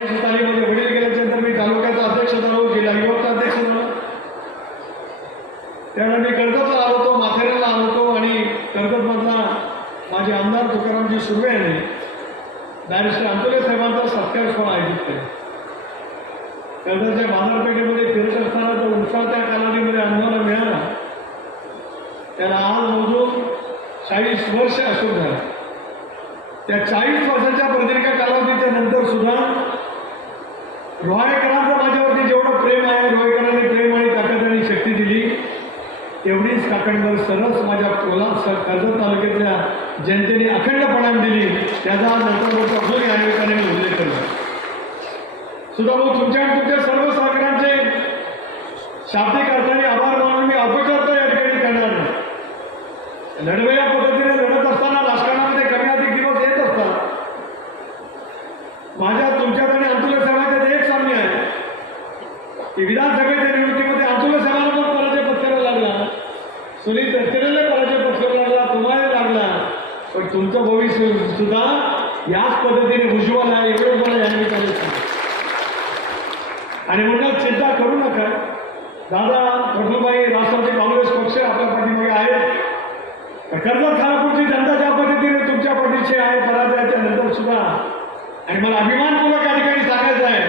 तालीमध्ये वडील गेल्याच्यानंतर मी तालुक्याचा अध्यक्ष झालो जिल्हा युवकचा अध्यक्ष झालो. त्यावेळेला मी कर्जतला आलो होतो माथेऱ्याला आलो होतो आणि कर्जतमधला माझे आमदार तुकारामजी सुर्वे यांनी बॅरिस्टर अंतुले साहेबांचा सत्कार सोहळा आयोजित केला. कर्जतच्या बाजारपेठेमध्ये फिरत असताना तो उत्साह त्या कालावधीमध्ये अनुभवाला मिळाला त्याला आज मोजून चाळीस वर्ष असून झाला. त्या चाळीस वर्षाच्या प्रदीर्घ कालावधीच्या नंतर सुद्धा रोहाळेकरांचं माझ्यावरती जेवढं प्रेम आहे रोहाळेकरांनी प्रेम आणि ताकद आणि शक्ती दिली तेवढीच काकडीवर सरस माझ्या कोला कर्जत तालुक्यातल्या जनतेने अखंडपणाने दिली. त्याचा नंतर मोठा अजून या निमित्ताने उल्लेख केला सुद्धा भाऊ तुमच्या आणि तुमच्या सर्व साखरांचे शाब्दिक अर्थाने आभार मानून मी अपचार या ठिकाणी करणार नाही लढवेल्या पद्धतीने लढत असताना राजकारणामध्ये कमी अधिक दिवस येत असतात माझ्या तुमच्यात आणि अंतुल साहेबांच्यात एक सामने आहे की विधानसभेच्या निवडणुकीमध्ये अंतुल साहेबांना पण पराजय पत्करावा लागला सुनील तटकरेला पराजय पत्करावा लागला तुम्हाला लागला. पण तुमचं भविष्य सुद्धा याच पद्धतीने उज्ज्वल आहे एवढं मला या निमित्ताने आणि म्हणून चिंता करू नका. दादा प्रफुल्लभाई राष्ट्रवादी काँग्रेस पक्ष आपल्या पाठीमागे आहेत. कर्जत खानापूरची जनता ज्या पद्धतीने तुमच्या पाठीशी आहे पराजयाच्या नंतर सुद्धा. आणि मला अभिमानपूर्वक या ठिकाणी सांगायचं आहे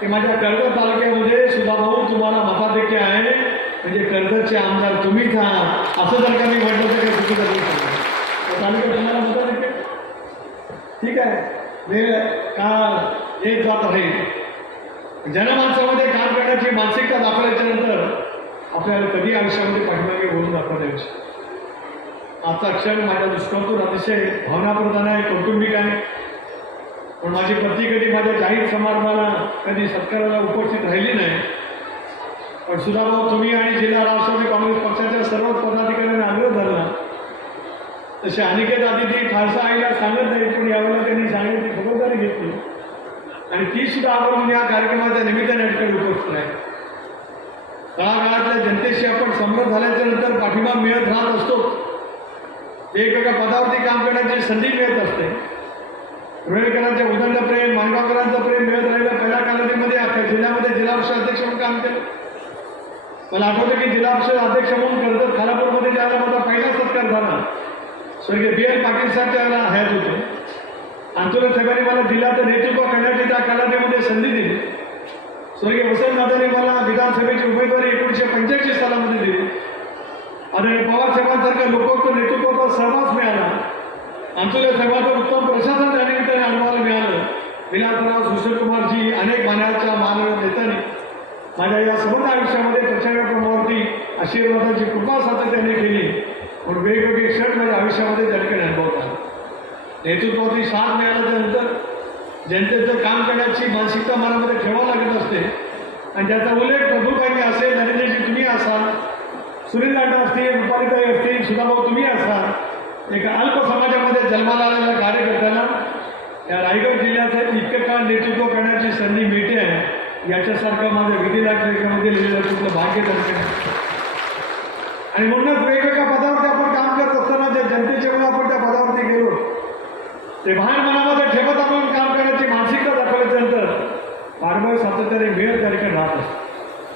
की माझ्या कर्जत तालुक्यामध्ये सुद्धा भाऊ तुम्हाला मताधिक्य आहे. म्हणजे कर्जतचे आमदार तुम्हीच आहात असं जर का मी म्हटलं तर काही चुकीचं नाही तुम्हाला म्हणजे ठीक आहे. वेळ काळ एक जात आहे. जनमानसामध्ये काम करण्याची मानसिकता दाखवल्याच्या नंतर आपल्याला कधी आयुष्यामध्ये पाठीमागे होऊन दाखवता येऊ शकतं आजचा क्षण माझ्या दृष्टिकोनातून अतिशय भावनाप्रधान आहे कौटुंबिक आहे. पण माझी पत्नी कधी माझ्या जाहीर समारंभाला कधी सत्काराला उपस्थित राहिली नाही. पण सुद्धा भाऊ तुम्ही आणि जिल्हा राष्ट्रवादी काँग्रेस पक्षाच्या सर्व पदाधिकाऱ्यांनी आग्रह धरला. तसे अनिकेत आदिती फारसा आईला सांगत नाही पण यावेळेला त्यांनी सांगितली खबरदारी घेतली. आणि ती सुद्धा आपण या कार्यक्रमाच्या निमित्ताने या उपस्थित आहे. तळागाळातल्या जनतेशी आपण समृद्ध झाल्याच्यानंतर पाठिंबा मिळत राहत असतो. वेगवेगळ्या पदावरती काम करण्याची संधी मिळत असते. रुळेकरांचे उदंड प्रेम मानगावकरांचं प्रेम मिळत राहिलं पहिल्या कालावधीमध्ये अख्ख्या जिल्ह्यामध्ये जिल्हा परिषद अध्यक्ष म्हणून काम केलं मला आठवतं की जिल्हा परिषद अध्यक्ष म्हणून कर्जत खालापूरमध्ये ज्याला माझा पहिला सत्कार झाला स्वर्गीय बी एन पाटील साहेब त्याला हयात होते. आंदोलन साहेबांनी मला जिल्ह्याचं नेतृत्व करण्याची त्या कालावधीमध्ये संधी दिली. स्वर्गीय वसंतदादांनी मला विधानसभेची उमेदवारी एकोणीसशे पंच्याऐंशी सालामध्ये दिली. आदरणीय पवार साहेबांसारख्या लोकोक्त नेतृत्वाचा सहभाग मिळाला. आंदोलन साहेबांचं उत्तम प्रशासन त्या निमित्ताने अनुभवायला मिळालं. विलासराव सुशीलकुमारजी अनेक मान्याच्या मानव नेत्यांनी माझ्या या समोर आयुष्यामध्ये प्रचंड प्रमाणावरती आशीर्वादाची कृपा सातत्याने केली. पण वेगवेगळे क्षण माझ्या आयुष्यामध्ये त्या अनुभवतात नेतृत्वाची साथ मिळाल्यानंतर जनतेचं काम करण्याची मानसिकता मनामध्ये ठेवावं लागत असते आणि त्याचा उल्लेख प्रभूबाईंनी असेल नरेंद्रजी तुम्ही असाल सुनील दाटा असतील रुपालीताई असतील सुधाभाऊ तुम्ही असाल एका अल्प समाजामध्ये जन्माला आलेल्या कार्यकर्त्यांना या रायगड जिल्ह्याचं इतकं काळ नेतृत्व करण्याची संधी मिळते आहे. याच्यासारखं माझं विधी नाट्यामध्ये लिहिलेलं तुमचं भाग्य दर्शन आणि म्हणूनच वेगवेगळ्या पदावरती आपण काम करत असताना ज्या जनतेच्या वेळेला आपण त्या पदावरती गेलो ते भान मनामध्ये ठेवत आपण काम करण्याची मानसिकता दाखवल्यानंतर पारंपरिक सातत्याने मेळ कार्यक्रम राहत असतो.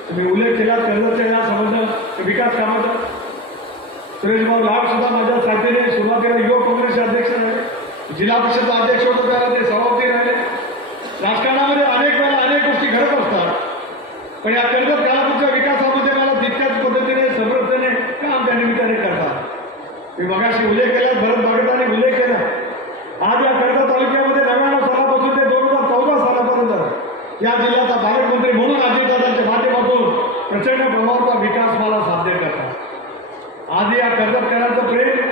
तुम्ही उल्लेख केला कर्जाच्या या संबंध विकास कामाचा. सुरेशभाऊ लाड सुद्धा माझ्या साथीने सुरुवातीला युवक काँग्रेसचे अध्यक्ष राहिले जिल्हा परिषदचा अध्यक्ष होतो त्याला ते सभापती राहिले. राजकारणामध्ये अनेक वेळा अनेक असतात पण या कर्जत कालापूरच्या विकासामध्ये मला तितक्याच पद्धतीने समर्थने काम त्या निमित्ताने करतात. मी मगाशी उल्लेख केला भरत बागटाने उल्लेख केला. आज या कर्जत तालुक्यामध्ये नव्याण्णव सालापासून ते दोन हजार चौदा सालापर्यंत या जिल्ह्याचा पालकमंत्री म्हणून अजितदादांच्या माध्यमातून प्रचंड प्रभावाचा विकास मला साध्य करतात. आज या कर्जतकरांचं प्रेम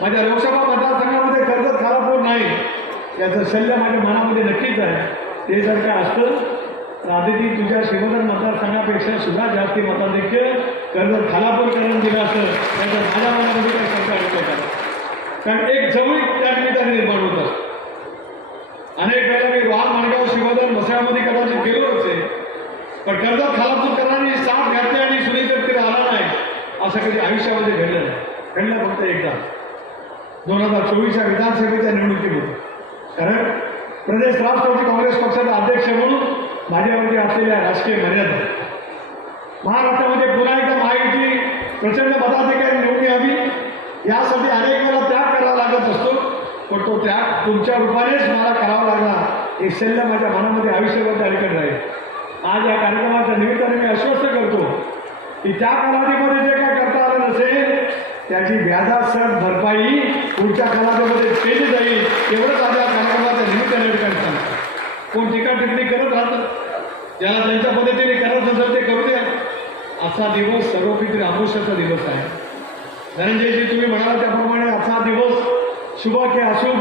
माझ्या लोकसभा मतदारसंघामध्ये कर्जत खालापूर नाही याचं शल्य माझ्या मनामध्ये नक्कीच आहे. ते जर काय असतं तर आदिती तुझ्या शिवधन मतदारसंघापेक्षा सुद्धा जास्ती मताधिक्य कर्जत करून दिलं असं त्याच्या माझ्या मनामध्ये काही शंका येतो कारण एक जवळीक त्या ठिकाणी निर्माण होत. अनेक वेळा मी वाघ माणगाव शिवधन मसाळ्यामध्ये कदाचित गेलो असेल पण कर्जत खालापूरकरांनी साथ घातली आणि सुनील तिला आला नाही असं कधी आयुष्यामध्ये घडलं नाही. घडलं फक्त एकदा. दोन हजार चोवीसच्या विधानसभेच्या निवडणुकीमध्ये. कारण प्रदेश राष्ट्रवादी काँग्रेस पक्षाचा अध्यक्ष म्हणून माझ्यामध्ये असलेल्या राजकीय मर्यादा. महाराष्ट्रामध्ये पुन्हा एकदा महायुती प्रचंड पदाधिकारी निवडून यावी. यासाठी अनेक वेळा त्याग करावा लागत असतो. पण तो त्याग तुमच्या रूपानेच मला करावा लागला हे शल्य माझ्या मनामध्ये आयुष्यभर त्या राहील. आज या कार्यक्रमाच्या निमित्ताने मी आश्वस्त करतो की त्या कालावधीमध्ये जे काय करता आलं नसेल त्याची व्याजासट भरपाई पुढच्या कालावधीमध्ये केली जाईल. एवढंच आज या कार्यक्रमाच्या निमित्ताने या सांगतो कोण टीका टिप्पणी करत राहतं ज्याला त्यांच्या पद्धतीने करत असेल ते करू द्या. आजचा दिवस सर्वपित्री अमोशाचा दिवस आहे. धनंजयजी तुम्ही म्हणाला त्याप्रमाणे आजचा दिवस शुभ की अशुभ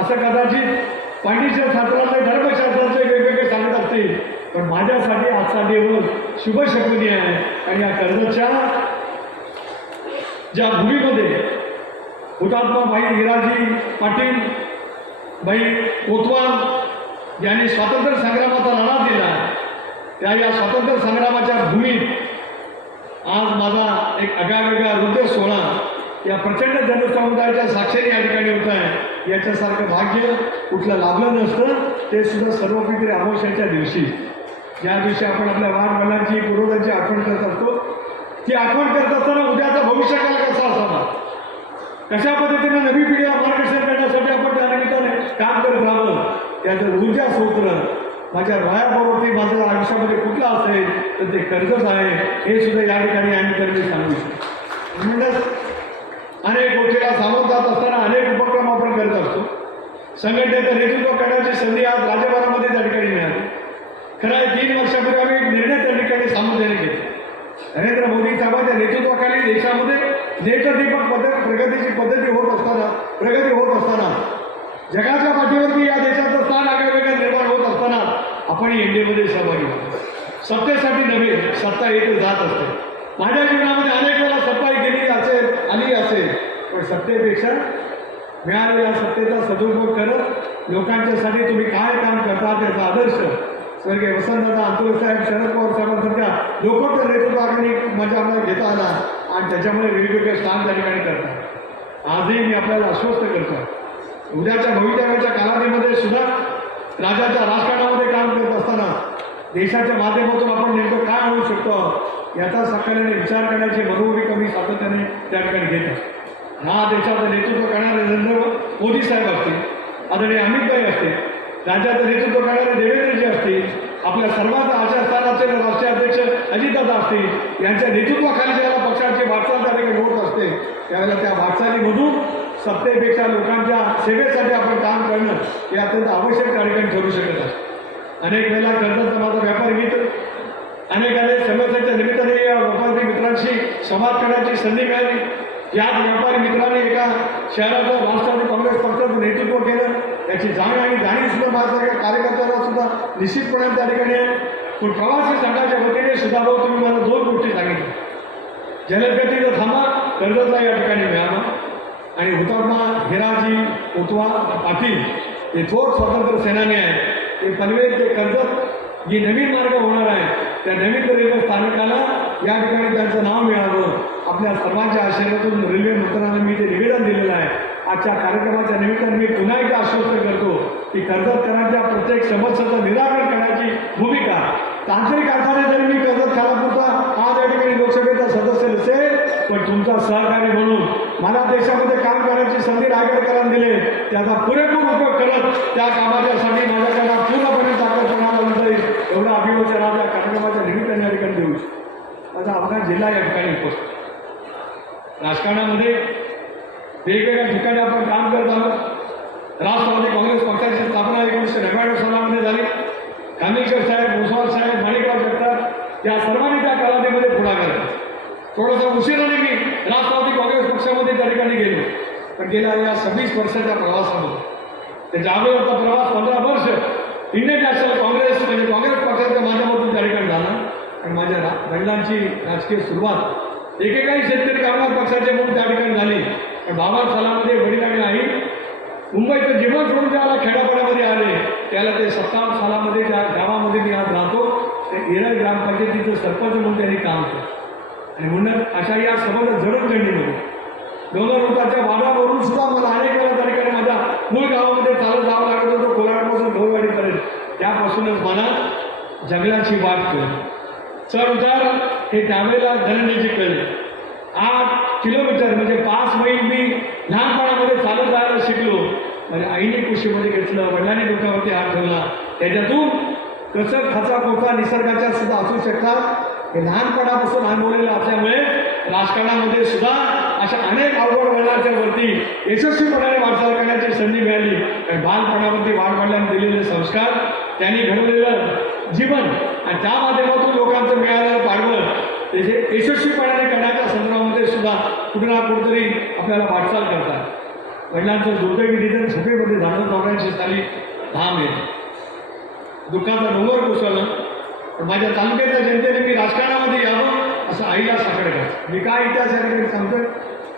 असं कदाचित पांडित्य शास्त्रातले धर्मशास्त्रातले वेगवेगळे सांगत असतील. पण माझ्यासाठी आजचा दिवस शुभ शकुनी आहे. आणि या कर्जच्या ज्या भूमीमध्ये हुतात्मा भाई हिराजी पाटील बाई कोतवाल यांनी स्वातंत्र्य संग्रामाचा लढा दिला त्या या स्वातंत्र्य संग्रामाच्या भूमीत आज माझा एक आगळावेगळा हृदय सोहळा या प्रचंड जनसमुदायाच्या साक्षरी या ठिकाणी होत आहे. याच्यासारखं भाग्य कुठलं लाभलं नसतं ते सुद्धा सर्वपित्री अमावस्याच्या दिवशी. ज्या दिवशी आपण आपल्या वाघवडिलांची पूर्वजांची आठवण करत असतो ती आठवण करत असताना उद्याचा भविष्यकाळ कसा असावा? कशा पद्धतीने नवी पिढीला मार्गदर्शन करण्यासाठी आपण त्या निमित्ताने काम करत राहावं? त्याचं ऊर्जा सूत्र. माझ्या वयाबरोबर माझं आयुष्यामध्ये कुठलं असेल तर ते कर्जच आहे. हे सुद्धा या ठिकाणी आम्ही कर्ज सांगू शकतो. म्हणूनच अनेक गोष्टीला सामोरं जात असताना अनेक उपक्रम आपण करत असतो. संघटनेचं नेतृत्व करण्याची संधी आज राज्यभरामध्ये त्या ठिकाणी मिळाली. खरं आहे तीन वर्षापूर्वी आम्ही एक निर्णय त्या ठिकाणी सामुदायिक घेतला. नरेंद्र मोदी साहेबांच्या नेतृत्वाखाली देशामध्ये नेत्रदीपक पद्धत प्रगतीची पद्धती होत असताना प्रगती होत असताना जगाच्या पाठीवरती या देशात स्थान आगळेवेगळं निर्माण होत असताना आपण एनडीएमध्ये सहभागी होतो. सत्तेसाठी नव्हे सत्ता येते जात असते. माझ्या जीवनामध्ये अनेक वेळा सत्ता गेली असेल आली असेल पण सत्तेपेक्षा मिळालेल्या सत्तेचा सदुपयोग करत लोकांच्यासाठी तुम्ही काय काम करता त्याचा आदर्श. स्वर्गीय वसंतदादा अंतुरे साहेब शरद पवार साहेबांसारख्या लोकप्रिय नेतृत्वाखाली माझ्या आम्हाला घेता आला आणि त्याच्यामुळे वेगवेगळे स्थान त्या ठिकाणी करतात. आजही मी आपल्याला आश्वस्त करतो. उद्याच्या भवितव्याच्या कालावधीमध्ये सुद्धा राज्याच्या राजकारणामध्ये काम करत असताना देशाच्या माध्यमातून आपण नेमकं काय आणू शकतो याचा साकारण्याने विचार करण्याची मनोभी कमी सातत्याने त्या ठिकाणी घेत असतो. हा देशाचं नेतृत्व करणारे नरेंद्र मोदी साहेब असतील आदरणीय अमितभाई असतील राज्याचं नेतृत्व करणारे देवेंद्रजी असतील आपल्या सर्वांचा आचारस्थानाचे राष्ट्रीय अध्यक्ष अजितदादा असतील यांच्या नेतृत्वाखाली ज्यावेळेला पक्षाची वाटचाल त्या ठिकाणी होत असते त्यावेळेला त्या वाटचालीमधून सत्तेपेक्षा लोकांच्या सेवेसाठी आपण काम करणं हे अत्यंत आवश्यक त्या ठिकाणी ठरू शकत आहे अनेक वेळेला कर्जत समाजा व्यापारी मित्र अनेक अनेक समस्यांच्या निमित्ताने या व्यापारी मित्रांशी संवाद करण्याची संधी मिळाली. याच व्यापारी मित्राने एका शहराचं राष्ट्रवादी काँग्रेस पक्षाचं नेतृत्व केलं. त्याची जाणीव आणि जाणीव सुद्धा माझ्यासारख्या कार्यकर्त्याला सुद्धा निश्चितपणे त्या ठिकाणी आहे. पण प्रवासी संघाच्या वतीने सुद्धा भाऊ तुम्ही मला दोन गोष्टी सांगितल्या जलदगतीचा थांबा कर्जतला या ठिकाणी मिळावा. आणि हुतात्मा हिराजी कोतवा पाटील. हे थोर स्वातंत्र्य सेनानी आहे. ते पनवेल ते कर्जत जी नवीन मार्ग होणार आहे त्या नवीन रेल्वे स्थानकाला या ठिकाणी त्यांचं नाव मिळावं. आपल्या सर्वांच्या आशयातून रेल्वे मंत्र्यांना मी ते निवेदन दिलेलं आहे. आजच्या कार्यक्रमाच्या निमित्तानं मी पुन्हा एकदा आश्वस्त करतो की कर्जतकरांच्या प्रत्येक समस्येचं निराकरण करण्याची भूमिका. तांत्रिक अर्थाने जरी मी कर्जत खालापूरचा ठिकाणी लोकसभेचा सदस्य नसेल पण तुमचा सहकारी म्हणून मला देशामध्ये काम करण्याची संधी नागरिकांना दिले. त्याचा पुरेपूर उपयोग करत त्या कामाच्यासाठी माझ्याकडे पूर्णपणे ताकद कोणाला जाईल एवढं अभिवचन आज या कार्यक्रमाच्या निमित्ताने या ठिकाणी देऊ माझा अपघात जिल्हा या ठिकाणी उपस्थित. राजकारणामध्ये वेगवेगळ्या ठिकाणी आपण काम करत आहोत राष्ट्रवादी काँग्रेस पक्षाची स्थापना एकोणीसशे नव्याण्णव सालामध्ये झाली. कामेश्वर साहेब भुसावळ साहेब माणिकराव जगताप या सर्वांनी त्या कालावधीमध्ये पुढाकार थोडंसं उशिराने मी. राष्ट्रवादी काँग्रेस पक्षामध्ये त्या ठिकाणी गेलो. पण गेल्या या सव्वीस वर्षाच्या प्रवासामध्ये त्याच्या अगोदरचा प्रवास पंधरा वर्ष इंडियन नॅशनल काँग्रेस म्हणजे काँग्रेस पक्षाच्या माध्यमातून त्या ठिकाणी झाला. आणि माझ्या रा वडिलांची राजकीय सुरुवात एकेकाही शेतकरी कामगार पक्षाचे म्हणून त्या ठिकाणी झाली. पण बाबा सालामध्ये वडील आणि आई मुंबईचं जीवन सोडून ज्याला खेड्यापाड्यामध्ये आले त्याला ते सत्ता सालामध्ये ज्या गावामध्ये मी आज राहतो ते ग्रामपंचायतीचं सरपंच म्हणून त्यांनी काम केलं. आणि म्हणून अशा या संबंध जडणघडणीमध्ये डोंगरउतारच्या वादावरून सुद्धा मला अनेक वेळा त्या ठिकाणी माझ्या मूळ गावामध्ये चालत जावं लागत होतं. कोलाडपासून ढोलवाडीपर्यंत त्यापासूनच मला जंगलाची वाट कळली. चढ उतार हे त्यावेळेला धनंजयची कळले. आठ किलोमीटर म्हणजे पाच मैल मी लहानपणामध्ये चालत जायला शिकलो. म्हणजे आईने कुशीमध्ये घेतलं वडिलांनी डोक्यावरती हात ठेवला. त्याच्यातून कसं खाचा कोचा निसर्गाच्या सुद्धा असू शकतात. हे लहानपणापासून अनुभवलेलं असल्यामुळे राजकारणामध्ये सुद्धा अशा अनेक अवघड वळणाच्या वरती यशस्वीपणाने वाटचाल करण्याची संधी मिळाली. आणि बालपणावरती वाढवडिलांनी दिलेले संस्कार त्यांनी घडवलेलं जीवन आणि त्या माध्यमातून लोकांचं मिळालेलं पाडवं त्याचे यशस्वीपणाने करण्याच्या संदर्भामध्ये सुद्धा कुठे ना कुठेतरी आपल्याला वाटचाल करतात. वडिलांचं दुर्दैवी निधन सभेमध्ये झालं चौऱ्याऐंशी साली धाम आहे दुःखाचा डोंगर कोसळलं. पण माझ्या तालुक्याच्या जनतेने मी राजकारणामध्ये यावं असं आईला साकडे मी काय इतिहास या सांगतोय?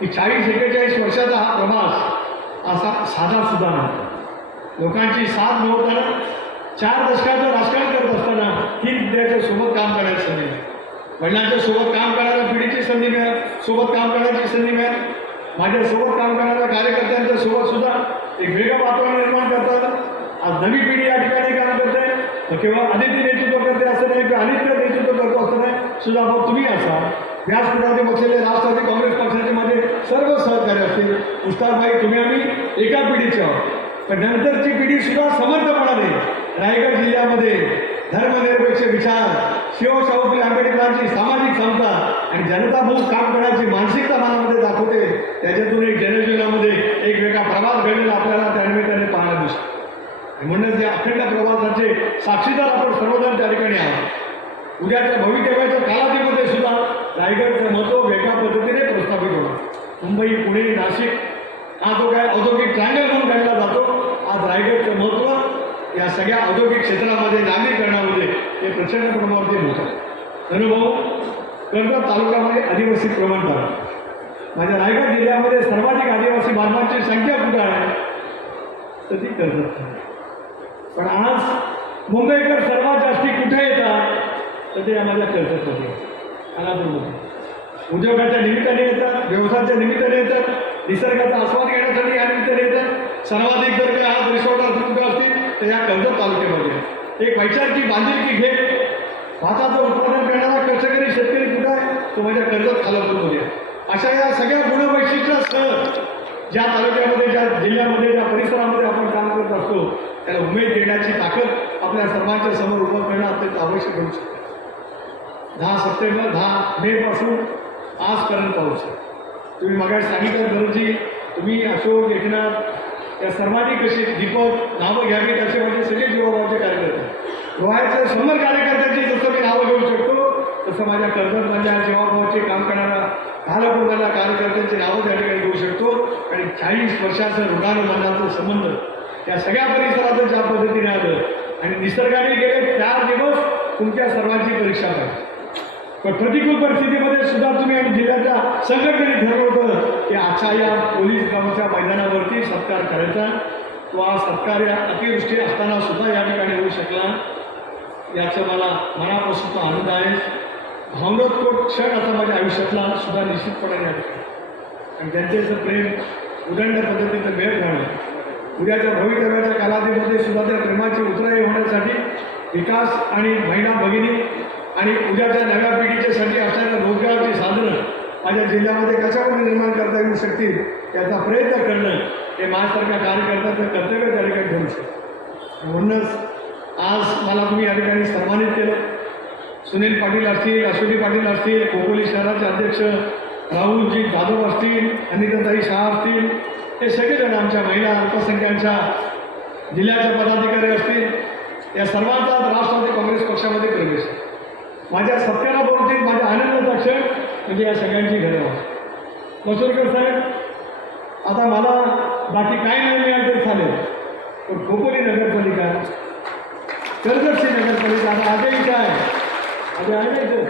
की चाळीस एक्केचाळीस वर्षाचा हा प्रवास असा साधा सुद्धा नव्हता लोकांची साथ नव्हताना चार दशकाचं राजकारण करत असताना ही विद्यार्थ्या सोबत काम करायची संधी वडिलांच्या सोबत काम करायला पिढीची संधी मिळाली. सोबत काम करण्याची संधी मिळाली. माझ्यासोबत काम करणाऱ्या कार्यकर्त्यांच्या सोबत सुद्धा एक वेगळं वातावरण निर्माण करतात आज नवी पिढी या ठिकाणी काम करते किंवा अनेक आदित्य नेतृत्व करते असं नाही किंवा आदित्य नेतृत्व करतो असं नाही. सुद्धा मग तुम्ही असा. व्यासपीठामध्ये बसलेले राष्ट्रवादी काँग्रेस पक्षाचे माझे सर्व सहकारी असतील. उस्तादभाई तुम्ही आम्ही एका पिढीचे आहोत. पण नंतरची पिढी सुद्धा समर्थपणाने रायगड जिल्ह्यामध्ये धर्मनिरपेक्ष विचार शिवशाहू फुले आंबेडकरांची सामाजिक समता आणि जनताभूत काम करण्याची मानसिकता मनामध्ये दाखवते. त्याच्यातून एक जनजीवनामध्ये एक वेगळा प्रवास घडलेला आपल्याला त्या निमित्ताने पाहायला दिसतो. म्हणूनच या अखंड प्रवासाचे साक्षीदार आपण सर्वजण त्या ठिकाणी आहोत. उद्याच्या भवितव्याच्या कालावधीमध्ये सुद्धा रायगडचं महत्त्व वेगळ्या पद्धतीने प्रस्थापित होणार. मुंबई पुणे नाशिक हा जो काय औद्योगिक ट्रायंगल म्हणून गणला जातो आज रायगडचं महत्त्व या सगळ्या औद्योगिक क्षेत्रामध्ये नागरीकरणामध्ये हे प्रचंड प्रमाणामध्ये मोठं अनुभव कर्जत तालुक्यामध्ये आदिवासी प्रमाण झालं माझ्या रायगड जिल्ह्यामध्ये सर्वाधिक आदिवासी बांधवांची संख्या कुठं आहे? तर ती कर्जत. पण आज मुंबईकर सर्वात जास्ती कुठे येतात तर ते माझ्या कर्जतमध्ये खानापूरमध्ये उद्योगाच्या निमित्ताने येतात व्यवसायाच्या निमित्ताने येतात निसर्गाचा आस्वाद घेण्यासाठी या निमित्ताने येतात. सर्वाधिक जर काही आज रिसॉर्ट असतील असतील तर या कर्जत तालुक्यामध्ये. एक वैचारिक बांधिलकी घे भाताचं उत्पादन करणारा कष्टकरी शेतकरी कुठं आहे तो माझ्या कर्जत खालापूरमध्ये अशा या सगळ्या गुणवैशिष्ट्यासह ज्या तालुक्यामध्ये ज्या जिल्ह्यामध्ये ज्या परिसरामध्ये आपण काम करत असतो त्याला उमेद देण्याची ताकद आपल्या सर्वांच्या समोर उभं करणं अत्यंत आवश्यक होऊ शकतं. दहा सप्टेंबर दहा मे पासून आजपर्यंत पाऊस शकतो तुम्ही मगाशी सांगितलं गरजी तुम्ही अशोक एकनाथ या सर्वांनी कशी दीपक नावं घ्यावी त्याचे माझे सगळे जीवाभावाचे कार्यकर्ते. रोहायचे शंभर कार्यकर्त्यांची जसं मी नावं घेऊ शकतो तसं माझ्या कर्जत माझ्या जीवाभावाचे काम करणारा कालपूर्वाला कार्यकर्त्यांची नावं त्या ठिकाणी घेऊ शकतो. आणि चाळीस वर्षाचं ऋणानुबंधाचा संबंध या सगळ्या परिसराचं ज्या पद्धतीने आलं आणि निसर्गाने गेले चार दिवस तुमच्या सर्वांची परीक्षा पाहिजे. पण प्रतिकूल परिस्थितीमध्ये सुद्धा तुम्ही आणि जिल्ह्याच्या संघटनेने ठरवलं होतं की आजच्या या पोलीस गावाच्या मैदानावरती सत्कार करायचा. तो आज सत्कार या अतिवृष्टी असताना सुद्धा या ठिकाणी होऊ शकला. याचं मला मनापासून आनंद आहे. भावनात्मक क्षण असा माझ्या आयुष्यातला सुद्धा निश्चितपणे या आणि त्यांच्याचं प्रेम उदंड पद्धतीचं मेळ घालणं उद्याच्या भवितव्याच्या कालावधीमध्ये सुद्धा त्या प्रेमाची उतराई होण्यासाठी विकास आणि महिला भगिनी आणि उद्याच्या नव्या पिढीच्यासाठी असणाऱ्या रोजगाराची साधनं माझ्या जिल्ह्यामध्ये कशामध्ये निर्माण करता येऊ शकतील याचा प्रयत्न करणं हे माझ्यासारख्या कार्यकर्त्याचं कर्तव्य त्या ठिकाणी ठरू शकतं म्हणूनच आज मला तुम्ही या ठिकाणी सन्मानित केलं. सुनील पाटील असतील अश्विनी पाटील असतील खोपोली शहराचे अध्यक्ष राहुलजी जाधव असतील अनिताताई शहा असतील हे सगळेजण आमच्या महिला अल्पसंख्याच्या जिल्ह्याचे पदाधिकारी असतील. या सर्वांचा राष्ट्रवादी काँग्रेस पक्षामध्ये प्रवेश माझ्या सत्याला बोलतील माझ्या आनंदाचा क्षण म्हणजे या सगळ्यांची घरं. मसूरकर साहेब आता मला बाकी काय नाही मिळालं तरी चालेल. पण खोपोली नगरपालिका कर्जतची नगरपालिका आता आजही काय आधी आहे ना इथं.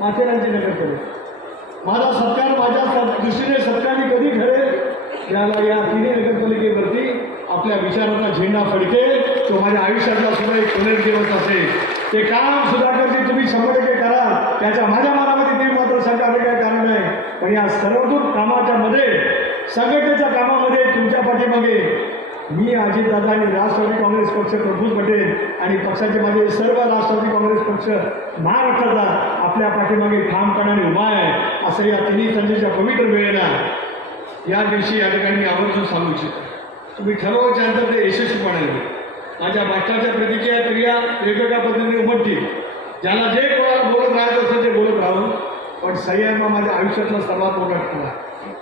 माथेरानची नगरपालिका माझा सत्कार माझ्या दृष्टीने सत्कारने कधी ठरेल? याला या तिन्ही नगरपालिकेवरती आपल्या विचाराचा झेंडा फडकेल. तो माझ्या आयुष्यातला सुद्धा एक पुनर्जीवत असेल. ते काम सुधाकरची तुम्ही शंभर टक्के करा. त्याच्या माझ्या मनामध्ये ते मात्र सरकारने काही कारण नाही. पण पण या सर्वदूर कामाच्या मध्ये संघटनेच्या कामामध्ये तुमच्या पाठीमागे मी अजितदादा आणि राष्ट्रवादी काँग्रेस पक्ष प्रफुल्ल पटेल आणि पक्षाचे माझे सर्व राष्ट्रवादी काँग्रेस पक्ष महाराष्ट्राचा आपल्या पाठीमागे ठामपणाने उभा आहे. असं या तिन्ही संधीच्या पवित्र वेळेला या दिवशी या ठिकाणी मी आवर्जून सांगू इच्छितो. तुम्ही ठरवायच्यानंतर ते यशस्वीपणे माझ्या मागच्या प्रतिक्रिया क्रिया वेगवेगळ्या पद्धतीने उमटतील. ज्याला जे कोणाला बोलत राहायचं असेल ते बोलत राहू. पण संयम माझ्या आयुष्यातला सर्वात मोठा ठरला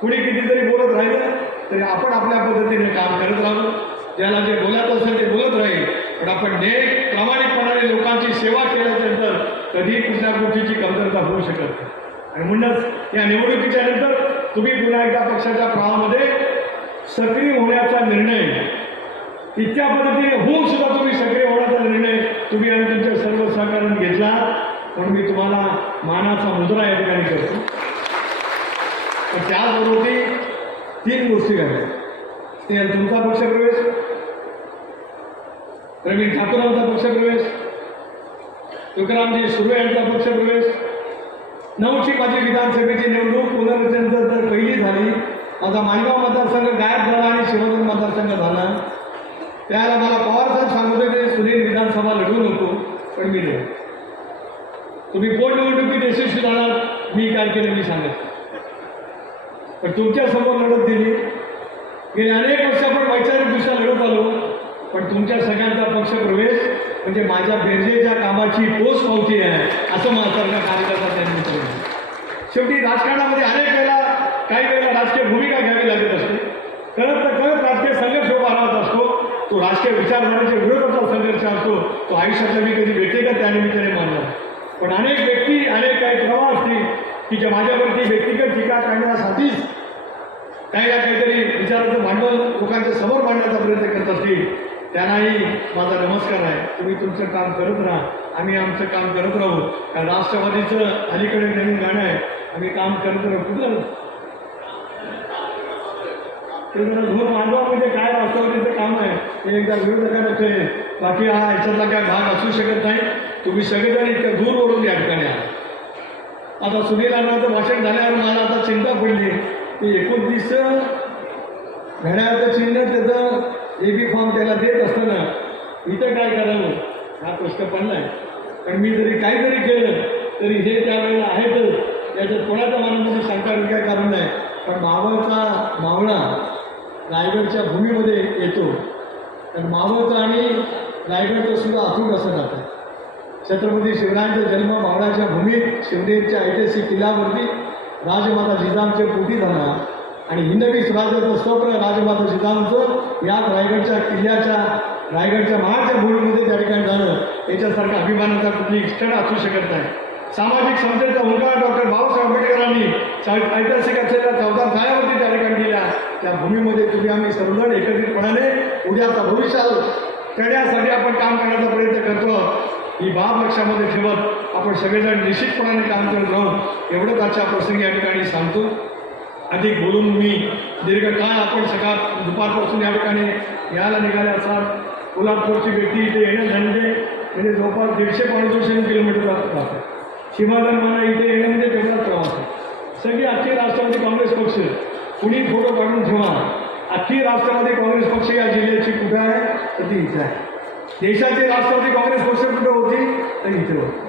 कुणी कितीतरी बोलत राहिलं तरी आपण आपल्या पद्धतीने काम करत राहू. ज्याला जे बोलत असेल ते बोलत राहील. पण आपण नेहमी प्रामाणिकपणाने लोकांची सेवा केल्यानंतर कधी कुठल्या गोष्टीची कमतरता होऊ शकत नाही. आणि म्हणूनच या निवडणुकीच्या नंतर तुम्ही पुन्हा एकदा पक्षाच्या प्रवाहामध्ये सक्रिय होण्याचा निर्णय इतक्या पद्धतीने होऊन सुद्धा तुम्ही सक्रिय होण्याचा निर्णय तुम्ही आणि तुमच्या सर्व सहकार्याने घेतला. म्हणून मी तुम्हाला मानाचा मुद्रा या ठिकाणी करतो. पण त्याचबरोबर तीन गोष्टी घडल्या. तुमचा पक्षप्रवेश प्रवीण ठाकूरांचा पक्षप्रवेश तुकारामजी सुर्वे यांचा पक्षप्रवेश नऊची माझी विधानसभेची निवडणूक पुनर्रचनेनंतर पहिली झाली. माझा माणगाव मतदारसंघ गायब झाला आणि शिवधन मतदारसंघ झाला. त्याला मला पवार साहेब सांगत होते सुनील विधानसभा लढू नको पण मी नाही तुम्ही पोटनिवडणुकीत यशस्वी झाला मी काय केलं मी सांगत पण तुमच्यासमोर लढत दिली. गेले अनेक वर्ष आपण वैचारिकदृष्ट्या लढत आलो. पण तुमच्या सगळ्यांचा पक्ष प्रवेश म्हणजे माझ्या बेरजेच्या कामाची पोच पावती आहे असं माझ्यासारखा कार्यकर्ता त्यांनी केलं शेवटी राजकारणामध्ये अनेक वेळेला काही वेळेला राजकीय भूमिका घ्यावी लागत असते. कळत तर कळत राजकीय संघर्ष उभा राहत असतो. तो राजकीय विचारधारेच्या विरोधाचा संघर्ष असतो. तो आयुष्याचा मी कधी भेटे का त्यानिमित्ताने मानला. पण अनेक व्यक्ती अनेक काही प्रवाह असतील की ज्या माझ्यावरती व्यक्तिगत टीका करण्यासाठीच काही ना काहीतरी विचाराचं भांडवल लोकांच्या समोर मांडण्याचा प्रयत्न करत असतील त्यांनाही माझा नमस्कार आहे. तुम्ही तुमचं काम करत राहा. आम्ही आमचं काम करत राहू. कारण राष्ट्रवादीचं अलीकडे नवीन गाणं आहे. आम्ही काम करत राहू. कुठं धूर मांडवा म्हणजे काय राष्ट्रवादीचं काम आहे? हे एकदा विरोधकांना कळेल. बाकी हा याच्यातला काय भाग असू शकत नाही. तुम्ही सगळेजण इतकं दूर ओढून या ठिकाणी आहात. आता सुनील अण्णाचं भाषण झाल्यावर मला आता चिंता पडली. ते एकोणतीस घड्याळाचं चिन्ह त्याचं ए बी फॉर्म त्याला देत असताना इथं काय करावं? हा प्रश्न पडलाय. पण मी जरी काहीतरी केलं तरी हे त्यावेळेला आहेतच. याच्यात कोणाच्या मनामध्ये शंका काय कारण नाही. पण मावळचा मावळा रायगडच्या भूमीमध्ये येतो. तर मावळचा आणि रायगडचं सुद्धा अतूट असं जातं छत्रपती शिवरायांचा जन्म मावळाच्या भूमीत शिवनेरच्या ऐतिहासिक किल्ल्यावरती राजमाता जिजाऊच्या पोटी झाला आणि हिंदवी स्वराज्याचं स्वप्न राजमाता जिजाऊंचं यात रायगडच्या किल्ल्याच्या रायगडच्या महाडच्या भूमीमध्ये त्या ठिकाणी झालं. याच्यासारखा अभिमानाचा कुठली क्षण असू शकत नाही. सामाजिक समतेचा हुंकार डॉक्टर बाबासाहेब आंबेडकरांनी ऐतिहासिक असलेल्या चौदा जाळ्यावरती त्या ठिकाणी दिल्या. त्या भूमीमध्ये तुम्ही आम्ही सर्वजण एकत्रितपणाने उद्याचा भविष्यात करण्यासाठी आपण काम करण्याचा प्रयत्न करतो. ही बाब लक्षामध्ये ठेवत आपण सगळेजण निश्चितपणाने काम करत राहू एवढंच आजच्या प्रसंगी या ठिकाणी सांगतो. अधिक बोलून मी दीर्घकाळ आपण सकाळ दुपारपासून या ठिकाणी यायला निघाले असाल. कोल्हापूरची व्यक्ती इथे येणं म्हणजे म्हणजे जवळपास दीडशे पावणे किलोमीटर राहते सीमाधन मला इथे येणं म्हणजे तेवढाच प्रवास आहे. सगळी आजची राष्ट्रवादी काँग्रेस पक्ष कुणी फोटो काढून ठेवा. अख्खी राष्ट्रवादी काँग्रेस पक्ष या जिल्ह्याची कुठं आहे? तर ती इथं आहे. देशाची राष्ट्रवादी काँग्रेस पक्ष कुठं होती? तर इथे होती.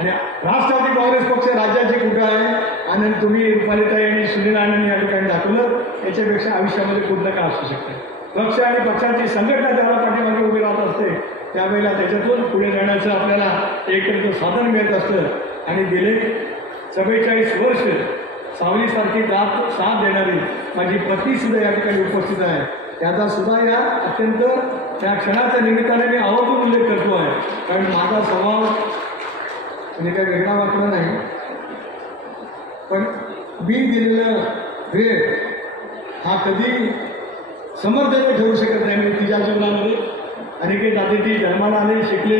आणि राष्ट्रवादी काँग्रेस पक्ष राज्याचे कुठं आहे? आणि तुम्ही रुपालिताई आणि सुनील आनंद या ठिकाणी दाखवलं याच्यापेक्षा आयुष्यामध्ये कुठलं काय असू शकतं? पक्ष आणि पक्षाची संघटना ज्याला पाठीमागे उभी राहत असते त्यावेळेला त्याच्यातून पुढे जाण्याचं आपल्याला एक साधन मिळत असतं. आणि गेले चव्वेचाळीस वर्ष सावलीसारखी दात साथ देणारी माझी पत्नीसुद्धा या ठिकाणी उपस्थित आहे. त्याचा सुद्धा या अत्यंत त्या क्षणाच्या निमित्ताने मी आवर्जून उल्लेख करतो आहे. कारण माझा स्वभाव म्हणजे काही वेगळा वाटला नाही. पण मी दिलेलं वेळ हा कधी समर्थने ठरू शकत नाही म्हणजे तिच्या जीवनामध्ये. अनेक दाते ती जन्माला आले शिकले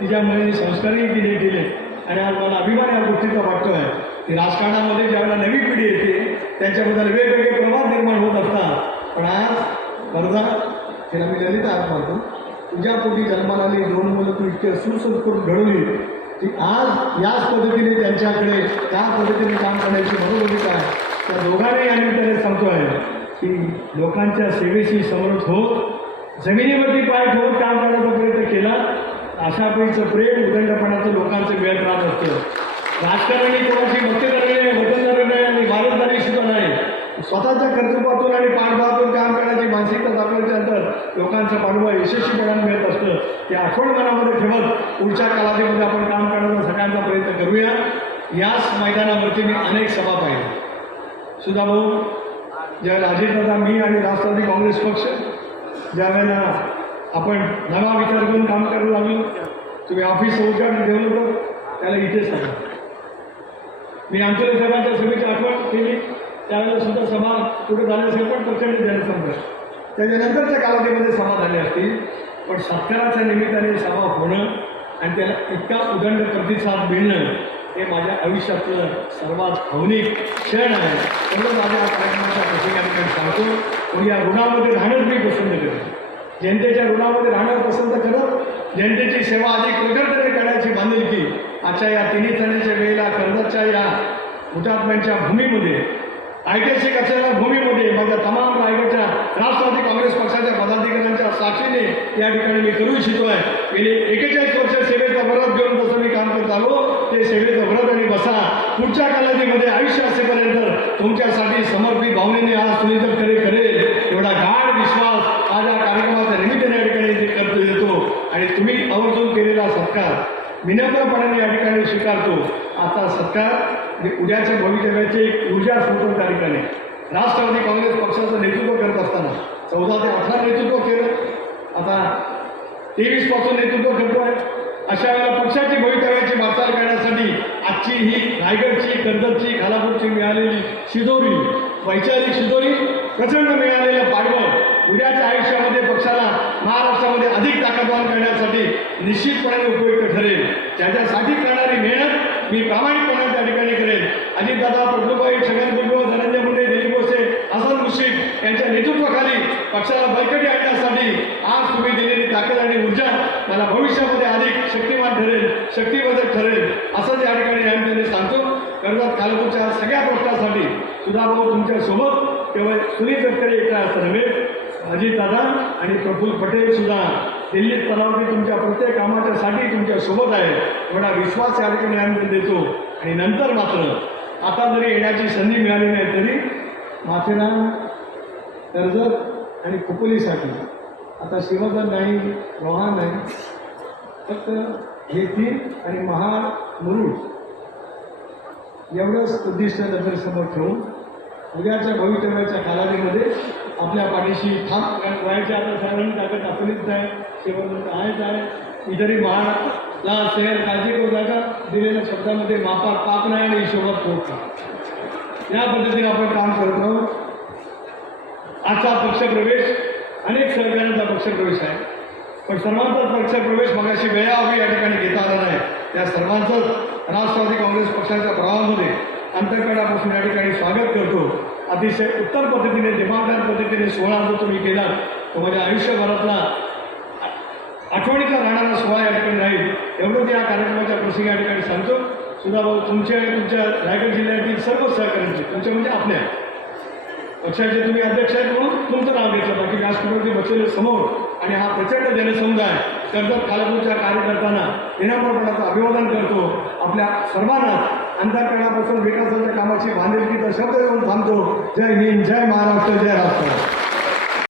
तिच्यामुळे संस्कारही तिने दिले. आणि आज मला अभिमान या गोष्टीचा वाटतो आहे की राजकारणामध्ये ज्यावेळेला नवी पिढी येते त्यांच्याबद्दल वेगवेगळे प्रभाव निर्माण होत असतात. पण आज वर्धा तिला मी ललित हात मानतो तुझ्या पोटी जन्माला आली दोन मुलं तू इतके सुसंस्कृत घडवली. की आज याच पद्धतीने त्यांच्याकडे त्या पद्धतीने काम करण्याची मनोभूमिका आहे. त्या दोघांनी या निमित्ताने सांगतो आहे की लोकांच्या सेवेशी समर्थ होत जमिनीवरती पाय ठेवून काम करण्याचा प्रयत्न केला आशापैचं प्रेम उदंडपणाचं लोकांचं वेळ राहत असतं. राजकारणी कोणाची मक्तेदारी नाही वतनदार नाही आणि भारतदारी सुद्धा नाही. स्वतःच्या कर्तृत्वातून आणि पाठबळातून काम करण्याची मानसिकता दाखवल्यानंतर लोकांचा पाठबळ यशस्वीपणाने मिळत असतं. ते आठवण मनामध्ये ठेवत पुढच्या कालावधीमध्ये आपण काम करण्याचा सगळ्यांचा प्रयत्न करूया. याच मैदानावरती मी अनेक सभा पाहिल्या. सुद्धा भाऊ ज्यावेळेला अजितदादा मी आणि राष्ट्रवादी काँग्रेस पक्ष ज्या वेळेला आपण नवा विचार करून काम करायला लागलो तुम्ही ऑफिस उद्घाटन ठेवलं होतं त्याला इथेच सांगा. मी आमच्या सभाच्या सभेची आठवण केली. त्यावेळेला सुद्धा सभा कुठे झाली असेल पण प्रचंड जनसंघ त्याच्यानंतरच्या कालावधीमध्ये सभा झाल्या असतील पण सत्काराच्या निमित्ताने सभा होणं आणि त्याला इतका उदंड प्रतिसाद मिळणं हे माझ्या आयुष्यातलं सर्वात भावनिक क्षण आहे. म्हणून माझ्या कार्यक्रमाच्या प्रसंगाने सांगतो पण या ऋणामध्ये राहणंच मी पसंत करतो जनतेच्या ऋणामध्ये राहणं पसंत करत जनतेची सेवा अधिक प्रगतीने करण्याची बांधिलकी आजच्या या तिन्ही तऱ्हेच्या वेळेला कर्जतच्या या हुतात्म्यांच्या भूमीमध्ये ऐतिहासिक असलेल्या भूमीमध्ये माझ्या तमाम रायगडच्या राष्ट्रवादी काँग्रेस पक्षाच्या पदाधिकाऱ्यांच्या साक्षीने या ठिकाणी मी करू इच्छितोय गेली एकेचाळीस वर्ष सेवेचा व्रत घेऊन जसं मी काम करत आलो ते सेवेचं व्रत आणि बसा. पुढच्या कालावधीमध्ये आयुष्य असेपर्यंत तुमच्यासाठी समर्पित भावनेने आज सुनील खरे करेल. एवढा गाढ विश्वास आज या कार्यक्रमाच्या निमित्ताने या ठिकाणी ते करतो येतो. आणि तुम्ही आवर्जून केलेला सत्कार विनम्रपणाने या ठिकाणी स्वीकारतो. आता सत्कार उद्याच्या भवितव्याचे एक ऊर्जा स्रोत त्या ठिकाणी राष्ट्रवादी काँग्रेस पक्षाचं नेतृत्व करत असताना चौदा ते अठरा नेतृत्व केलं. आता तेवीसपासून नेतृत्व करतो आहे. अशा वेळेला पक्षाची भवितव्याची वाटचाल करण्यासाठी आजची ही रायगडची कर्जतची खालापूरची मिळालेली शिजोरी वैचारिक शिजोरी प्रचंड मिळालेलं पाडवं उद्याच्या आयुष्यामध्ये पक्षाला महाराष्ट्रामध्ये अधिक ताकदवान करण्यासाठी निश्चितपणे उपयुक्त ठरेल. त्याच्यासाठी करणारी मेहनत मी प्रामाणिकपणे करेल ठिकाणी करेन अजितदादा प्रभुभाई छगन भुजबळ धनंजय मुंडे दिलीप गोसे हसन मुश्रीफ यांच्या नेतृत्वाखाली पक्षाला बळकटी आणण्यासाठी आज तुम्ही दिलेली ताकद आणि ऊर्जा मला भविष्यामध्ये अधिक शक्तिमान ठरेल शक्तिवर्धक ठरेल असं या ठिकाणी यामध्ये सांगतो. कर्जात कालपूरच्या सगळ्या प्रश्नासाठी सुद्धा भाऊ तुमच्यासोबत केवळ सुनील गडकरी एकटा असं नव्हे अजितदादा आणि प्रफुल्ल पटेल सुद्धा. दिल्लीत पदावरती तुमच्या प्रत्येक कामाच्यासाठी तुमच्यासोबत आहे. एवढा विश्वास या ठिकाणी आम्ही देतो. आणि नंतर मात्र आता जरी येण्याची संधी मिळाली नाही तरी माथेरान कर्जत आणि खोपोलीसाठी आता शिवधन नाही रोहान नाही फक्त हे तीन आणि महामुरुड. एवढंच उद्दिष्ट नजरेसमोर ठेवून उद्याच्या भवितव्याच्या कालावधीमध्ये आपल्या पाठीशी ठाम व्हायच्या आता साधारण ताकद आपलीच आहे शेवटपर्यंत आहेच आहे. इतरही महाडला शहर काळजी करू दिलेल्या शब्दामध्ये मापा पाप नाही आणि हिशोबात पोट या पद्धतीने आपण काम करत आहोत आजचा पक्षप्रवेश अनेक सरकारांचा पक्षप्रवेश आहे. पण सर्वांचाच पक्षप्रवेश मगाशी वेळाअभावी या ठिकाणी घेता आला नाही. त्या सर्वांचाच राष्ट्रवादी काँग्रेस पक्षाच्या प्रवाहामध्ये अंतर्गडापासून या ठिकाणी स्वागत करतो. अतिशय उत्तर पद्धतीने दिमागदार पद्धतीने सोहळा जो तुम्ही केला तो माझ्या आयुष्यभरातला आठवणीचा राहणारा सोहळा या ठिकाणी राहील. एवढंच या कार्यक्रमाच्या प्रसंगी या ठिकाणी सांगतो. सुद्धा भाऊ तुमच्या आणि तुमच्या रायगड जिल्ह्यातील सर्व सहकाऱ्यांचे तुमचे म्हणजे आपल्या. पक्षाचे तुम्ही अध्यक्ष आहेत म्हणून तुमचं नाव घेतलं. बाकी व्यासपीठावरती बसलेले समोर आणि हा प्रचंड जनसमुदाय कर्जत कालपूरच्या कार्यकर्त्यांना विनम्रपणाचं अभिवादन करतो. आपल्या सर्वांना अंतर्करणापासून विकासाच्या कामाची बांधिलकीचा शब्द येऊन थांबतो. जय हिंद जय महाराष्ट्र जय राष्ट्र